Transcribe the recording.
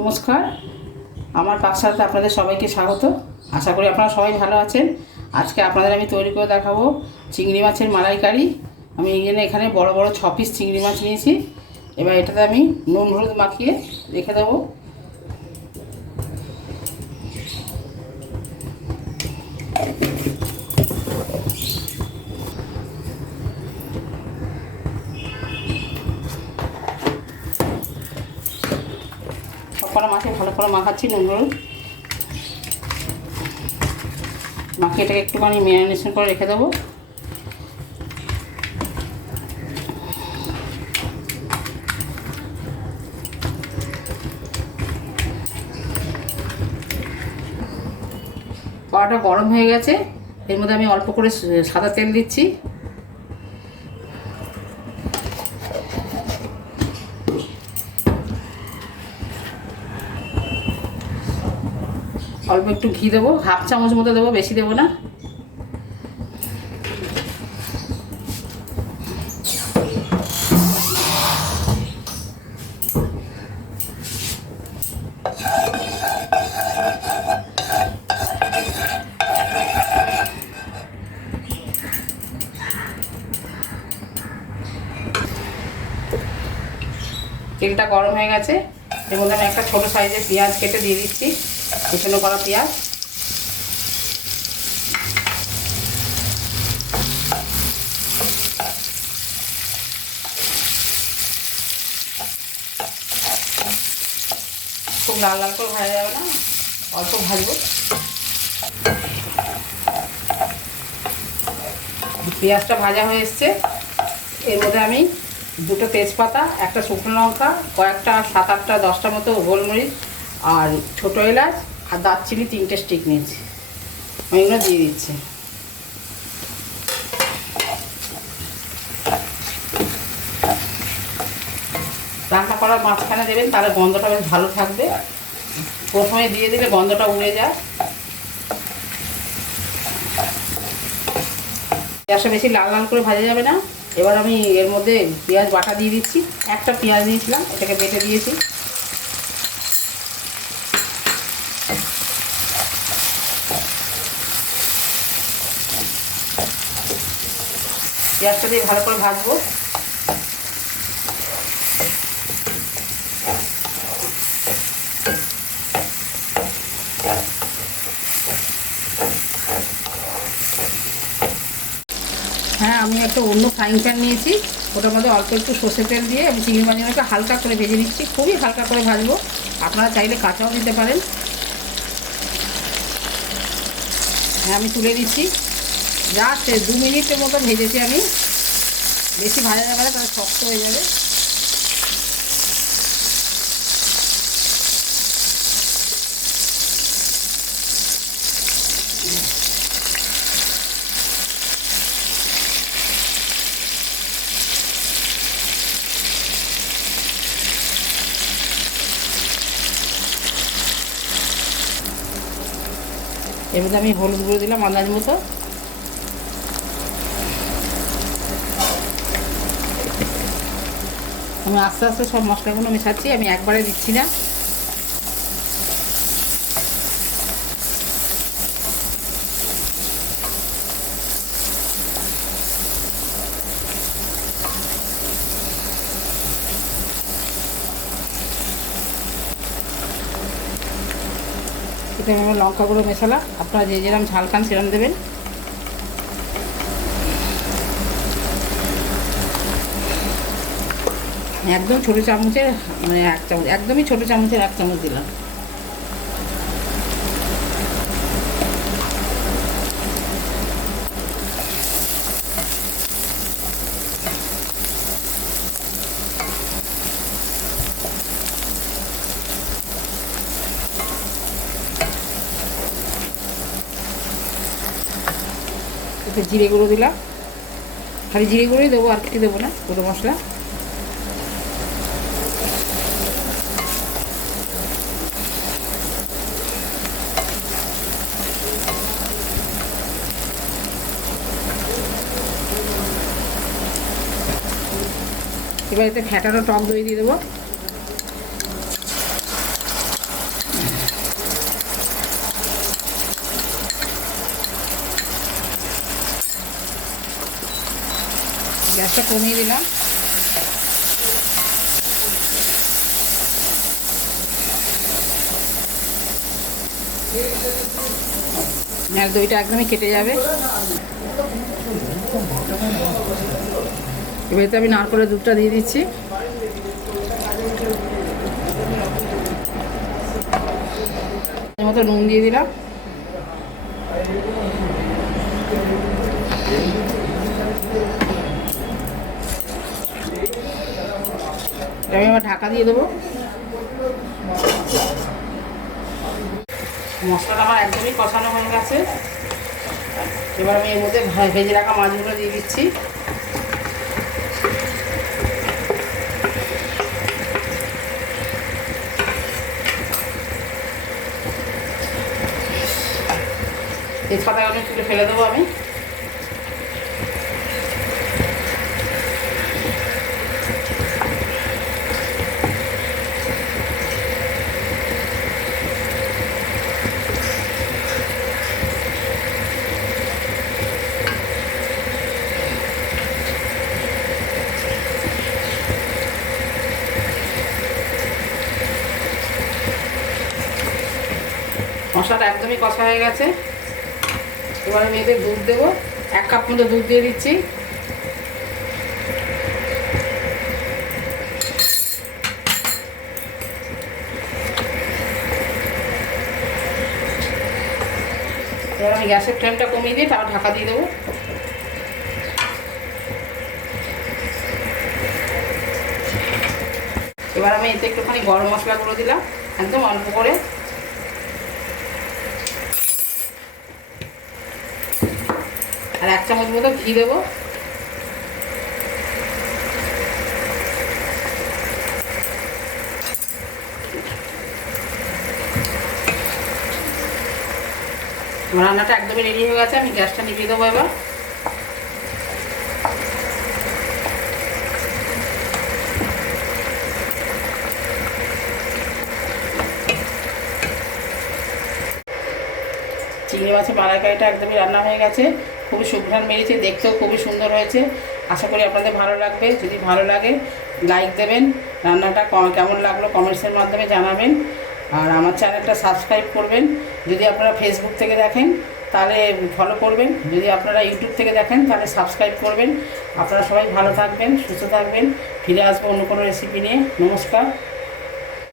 নমস্কার, আমার পাকশালাতে আপনাদের সবাইকে স্বাগত। আশা করি আপনারা সবাই ভালো আছেন। আজকে আপনাদের আমি তৈরি করে দেখাবো চিংড়ি মাছের মালাইকারি। আমি এখানে বড় বড় 6 পিস চিংড়ি মাছ নিয়েছি। এবার এটাতে আমি নুন হলুদ মাখিয়ে রেখে দেবো। সবকটা মাছে ভালো করে মাখাচ্ছি নুন হলুদ মাখিয়ে এটাকে একটুখানি ম্যারিনেশন করে রেখে দেবো। কড়াটা গরম হয়ে গেছে, এর মধ্যে আমি অল্প করে সাদা তেল দিচ্ছি। অল্প একটু ঘি দেবো, হাফ চামচ মতো দেবো, বেশি দেবো না। তেলটা গরম হয়ে গেছে, এর মধ্যে আমি একটা ছোটো সাইজের পেঁয়াজ কেটে দিয়ে দিচ্ছি, কুচনো করা পেঁয়াজ। খুব লাল লাল করে ভাজা যাবে না, অল্প ভাজবো। পেঁয়াজটা ভাজা হয়ে এসছে, এর মধ্যে আমি দুটো তেজপাতা, একটা শুকনো লঙ্কা, কয়েকটা 7-8টা 10টা মতো গোলমরিচ আর ছোটো এলাচ আর দারচিনি 3টে স্টিক নিয়েছি, আমি এগুলো দিয়ে দিচ্ছি। রান্না করার মাঝখানে দেবেন, তাহলে গন্ধটা বেশ ভালো থাকবে। প্রথমে দিয়ে দিলে গন্ধটা উড়ে যায়। পেঁয়াজটা বেশি লাল লাল করে ভাজা যাবে না। এবার আমি এর মধ্যে পেঁয়াজ বাটা দিয়ে দিচ্ছি। একটা পেঁয়াজ দিয়েছিলাম, এটাকে বেটে দিয়েছি। পেঁয়াজটা দিয়ে ভালো করে ভাজবো। হ্যাঁ, আমি একটা অন্য ফ্রাইং প্যান নিয়েছি, ওটার মধ্যে অল্প একটু সর্ষে তেল দিয়ে আমি চিংড়ি মাছগুলোকে হালকা করে ভেজে নিচ্ছি। খুবই হালকা করে ভাজবো, আপনারা চাইলে কাঁচাও দিতে পারেন। হ্যাঁ, আমি তুলে দিচ্ছি। জাস্ট 2 মিনিটের মতো ভেজেছি আমি, বেশি ভাজা যাবে না, তাহলে শক্ত হয়ে যাবে। এর মধ্যে আমি হলুদ গুঁড়ো দিলাম আন্দাজ মতো। আমি আস্তে আস্তে সব মশলাগুলো মেশাচ্ছি, আমি একবারে দিচ্ছি না। এতে আমি লঙ্কা গুঁড়ো মেশালাম, আপনারা যে যেরকম ঝাল খান সেরকম দেবেন। একদম ছোটো চামচের মানে 1 চামচ, একদমই ছোটো চামচের 1 চামচ দিলাম। এতে জিরে গুঁড়ো দিলাম, খালি জিরে গুঁড়োই দেবো, আর কিছু দেবো না, গুঁড়ো মশলা। এবার এতে ফ্যাটানো টক দই দিয়ে দেবো। গ্যাসটা কমিয়ে দিলাম। দইটা একদমই কেটে যাবে। এবারে আমি নারকেলের দুধটা দিয়ে দিচ্ছি। এর মতো নুন দিয়ে দিলাম। আমি আবার ঢাকা দিয়ে দেবো। মশলাটা আমার একদমই কষানো হয়ে গেছে। এবার আমি এর মধ্যে ভেজে রাখা মাছগুলো দিয়ে দিচ্ছি। তেজপাতাগুলো তুলে ফেলে দেবো আমি। মশলাটা একদমই কষা হয়ে গেছে। এবার আমি এতে দুধ দেবো। 1 কাপ মতো দুধ দিয়ে দিচ্ছি। এবার আমি গ্যাসের ফ্লেমটা কমিয়ে দিয়ে তারপর ঢাকা দিয়ে দেবো। এবার আমি এতে একটুখানি গরম মশলা গুঁড়ো দিলাম, একদম অল্প করে। আর 1 চামচ মতো ঘি দেবো। রান্নাটা একদমই রেডি হয়ে গেছে। আমি গ্যাসটা নিভিয়ে দেবো এবার। চিংড়ি মাছের মালাইকারিটা একদমই রান্না হয়ে গেছে। খুবই সুঘ্রাণ বেরিয়েছে, দেখতেও খুবই সুন্দর হয়েছে। আশা করি আপনাদের ভালো লাগবে। যদি ভালো লাগে লাইক দেবেন। রান্নাটা কেমন লাগলো কমেন্টসের মাধ্যমে জানাবেন। আর আমার চ্যানেলটা সাবস্ক্রাইব করবেন। যদি আপনারা ফেসবুক থেকে দেখেন তাহলে ফলো করবেন। যদি আপনারা ইউটিউব থেকে দেখেন তাহলে সাবস্ক্রাইব করবেন। আপনারা সবাই ভালো থাকবেন, সুস্থ থাকবেন। ফিরে আসবো অন্য কোনো রেসিপি নিয়ে। নমস্কার।